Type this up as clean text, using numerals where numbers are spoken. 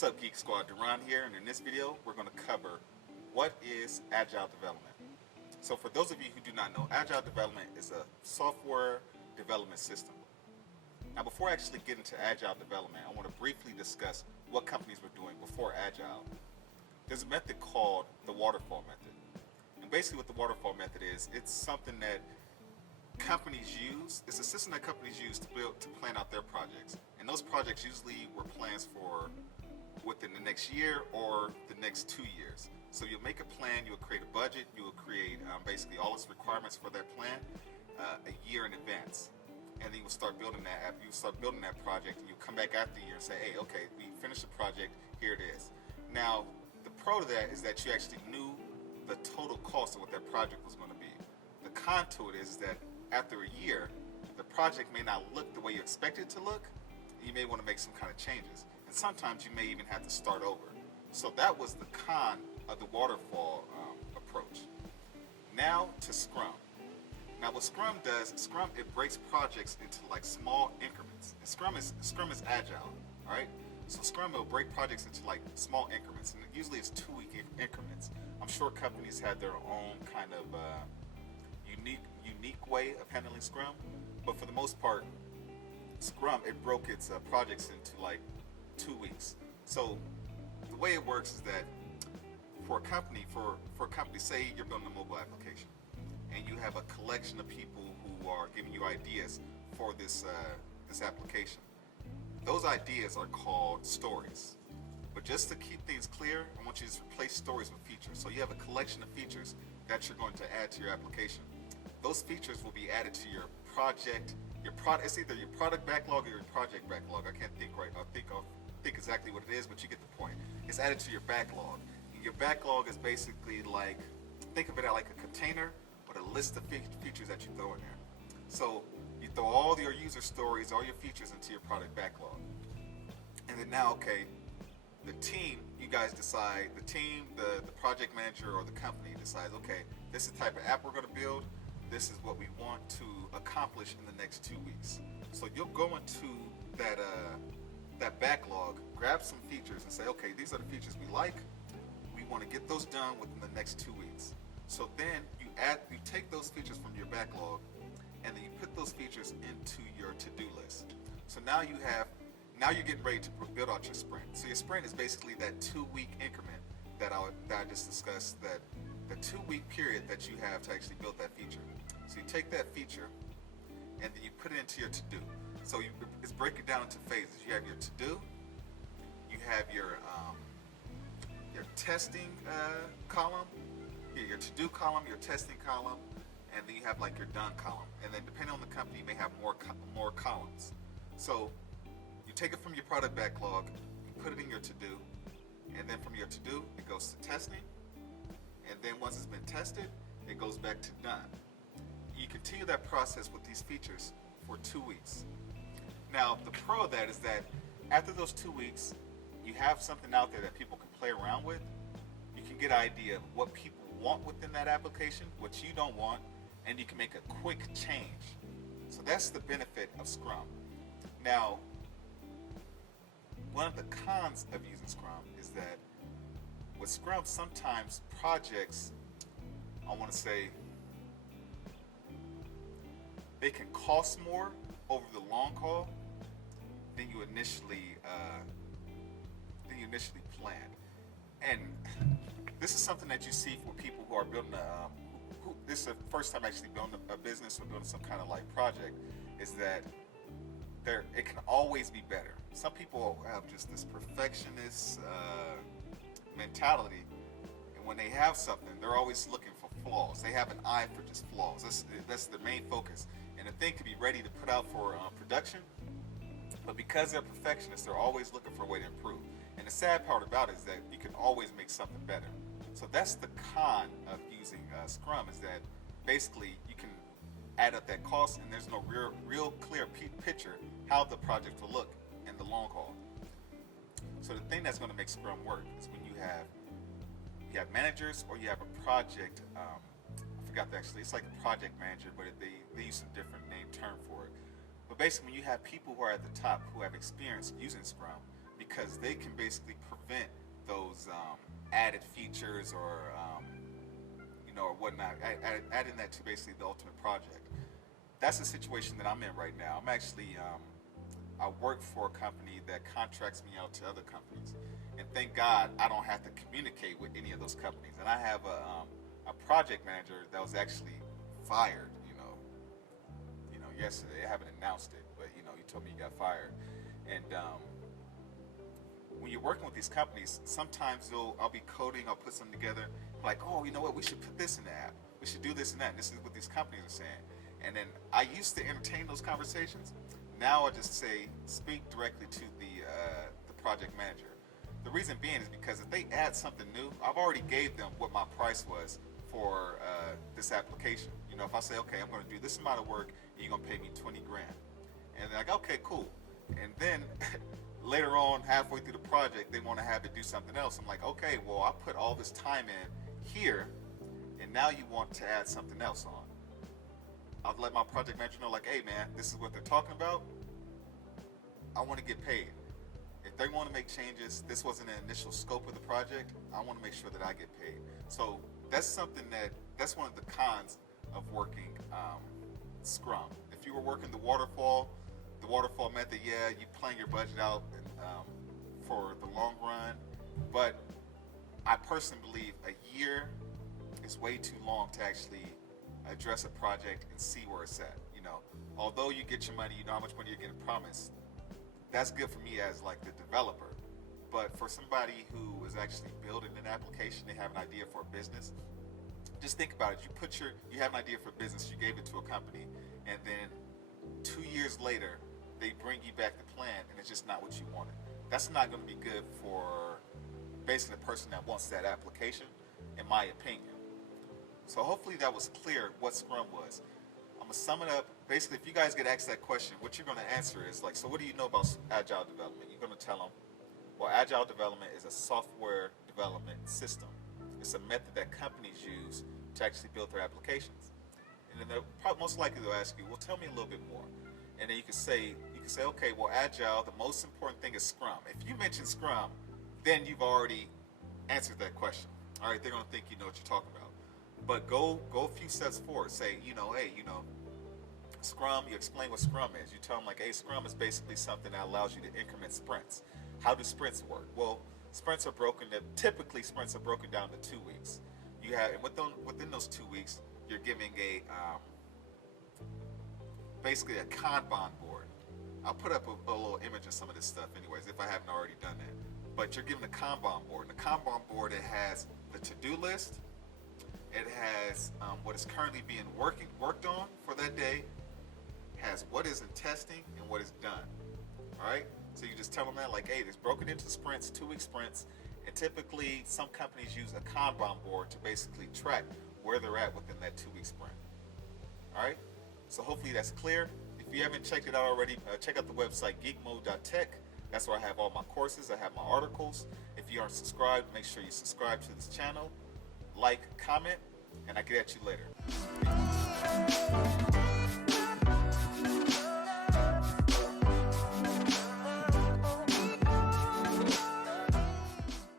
What's up, Geek Squad? Darron here, and in this video, we're going to cover what is Agile development. So for those of you who do not know, Agile development is a software development system. Now before I actually get into Agile development, I want to briefly discuss what companies were doing before Agile. There's a method called the Waterfall Method. And basically what the Waterfall Method is, it's something that companies use. It's a system that companies use to plan out their projects. And those projects usually were plans for within the next year or the next 2 years. So you'll make a plan, you'll create a budget, you will create basically all its requirements for that plan a year in advance. And then you'll start building that project, and you'll come back after a year and say, hey, okay, we finished the project, here it is. Now, the pro to that is that you actually knew the total cost of what that project was going to be. The con to it is that after a year, the project may not look the way you expect it to look. You may want to make some kind of changes. And sometimes you may even have to start over. So that was the con of the waterfall approach. Now to Scrum. Now what Scrum does, it breaks projects into like small increments. And Scrum is agile, all right? So Scrum will break projects into like small increments, and usually it's 2-week increments. I'm sure companies have their own kind of unique way of handling Scrum, but for the most part, Scrum, it broke its projects into like 2 weeks. So the way it works is that for a company, say you're building a mobile application, and you have a collection of people who are giving you ideas for this application. Those ideas are called stories. But just to keep things clear, I want you to replace stories with features. So you have a collection of features that you're going to add to your application. Those features will be added to your project. It's either your product backlog or your project backlog. I can't think right. I'll think exactly what it is, but you get the point. It's added to your backlog. And your backlog is basically like, think of it like a container with a list of features that you throw in there. So you throw all your user stories, all your features into your product backlog. And then now, okay, the team, you guys decide, the project manager or the company decides, okay, this is the type of app we're going to build. This is what we want to accomplish in the next 2 weeks. So you'll go into that backlog, grab some features and say, okay, these are the features we like. We want to get those done within the next 2 weeks. So then you take those features from your backlog, and then you put those features into your to-do list. So now you're getting ready to build out your sprint. So your sprint is basically that 2-week increment that I just discussed, that the 2-week period that you have to actually build that feature. So you take that feature and then you put it into your to-do. So it's breaking down into phases. You have your to-do, you have your testing column, your to-do column, your testing column, and then you have like your done column. And then depending on the company, you may have more columns. So you take it from your product backlog, you put it in your to-do, and then from your to-do, it goes to testing. And then once it's been tested, it goes back to done. You continue that process with these features for 2 weeks. Now, the pro of that is that after those 2 weeks, you have something out there that people can play around with. You can get an idea of what people want within that application, what you don't want, and you can make a quick change. So that's the benefit of Scrum. Now, one of the cons of using Scrum is that with Scrum, sometimes projects, I want to say, they can cost more over the long haul than you initially planned. And this is something that you see for people who are building this is the first time actually building a business or building some kind of like project, is that it can always be better. Some people have just this perfectionist mentality, and when they have something, they're always looking for flaws. They have an eye for just flaws. That's their main focus. And the thing could be ready to put out for production, but because they're perfectionists, they're always looking for a way to improve. And the sad part about it is that you can always make something better. So that's the con of using Scrum, is that basically you can add up that cost, and there's no real clear picture how the project will look in the long haul. So the thing that's going to make Scrum work is when you have managers, or you have a project. I forgot actually. It's like a project manager, but they use a different name term for it. But basically, when you have people who are at the top who have experience using Scrum, because they can basically prevent those added features or or whatnot, adding that to basically the ultimate project. That's the situation that I'm in right now. I'm actually I work for a company that contracts me out to other companies, and thank God I don't have to communicate with any of those companies. And I have a project manager that was actually fired. Yesterday. I haven't announced it, but he told me he got fired. And when you're working with these companies, sometimes I'll be coding, I'll put something together, like, oh, you know what, we should put this in the app. We should do this and that. And this is what these companies are saying. And then I used to entertain those conversations. Now I just say, speak directly to the project manager. The reason being is because if they add something new, I've already gave them what my price was for this application. If I say, okay, I'm going to do this amount of work, and you're going to pay me 20 grand. And they're like, okay, cool. And then later on, halfway through the project, they want to have it do something else. I'm like, okay, well, I put all this time in here, and now you want to add something else on. I'll let my project manager know, like, hey, man, this is what they're talking about. I want to get paid. If they want to make changes, this wasn't the initial scope of the project, I want to make sure that I get paid. So that's something that's one of the cons of working Scrum. If you were working the Waterfall Method, yeah, you plan your budget out for the long run, but I personally believe a year is way too long to actually address a project and see where it's at. Although you get your money, you know how much money you're getting promised. That's good for me as like the developer, but for somebody who is actually building an application, they have an idea for a business. Just think about it. You have an idea for a business, you gave it to a company, and then 2 years later, they bring you back the plan, and it's just not what you wanted. That's not going to be good for basically the person that wants that application, in my opinion. So hopefully that was clear what Scrum was. I'm going to sum it up. Basically, if you guys get asked that question, what you're going to answer is like, so what do you know about Agile development? You're going to tell them, well, Agile development is a software development system. It's a method that companies use to actually build their applications. And then they'll most likely they'll ask you, well, tell me a little bit more. And then you can say, okay, well, Agile, the most important thing is Scrum. If you mention Scrum, then you've already answered that question. All right, they're going to think you know what you're talking about. But go a few steps forward. Say, hey, Scrum, you explain what Scrum is. You tell them like, hey, Scrum is basically something that allows you to increment sprints. How do sprints work? Well, typically sprints are broken down to 2 weeks. You have, and within those 2 weeks, you're giving basically a Kanban board. I'll put up a little image of some of this stuff anyways, if I haven't already done that. But you're given a Kanban board. And the Kanban board, it has the to-do list, it has what is currently being worked on for that day, has what is in testing and what is done. All right? So you just tell them that, like, hey, it's broken into sprints, 2-week sprints, and typically some companies use a Kanban board to basically track where they're at within that 2-week sprint. All right? So hopefully that's clear. If you haven't checked it out already, check out the website geekmode.tech. That's where I have all my courses. I have my articles. If you aren't subscribed, make sure you subscribe to this channel, like, comment, and I'll get at you later.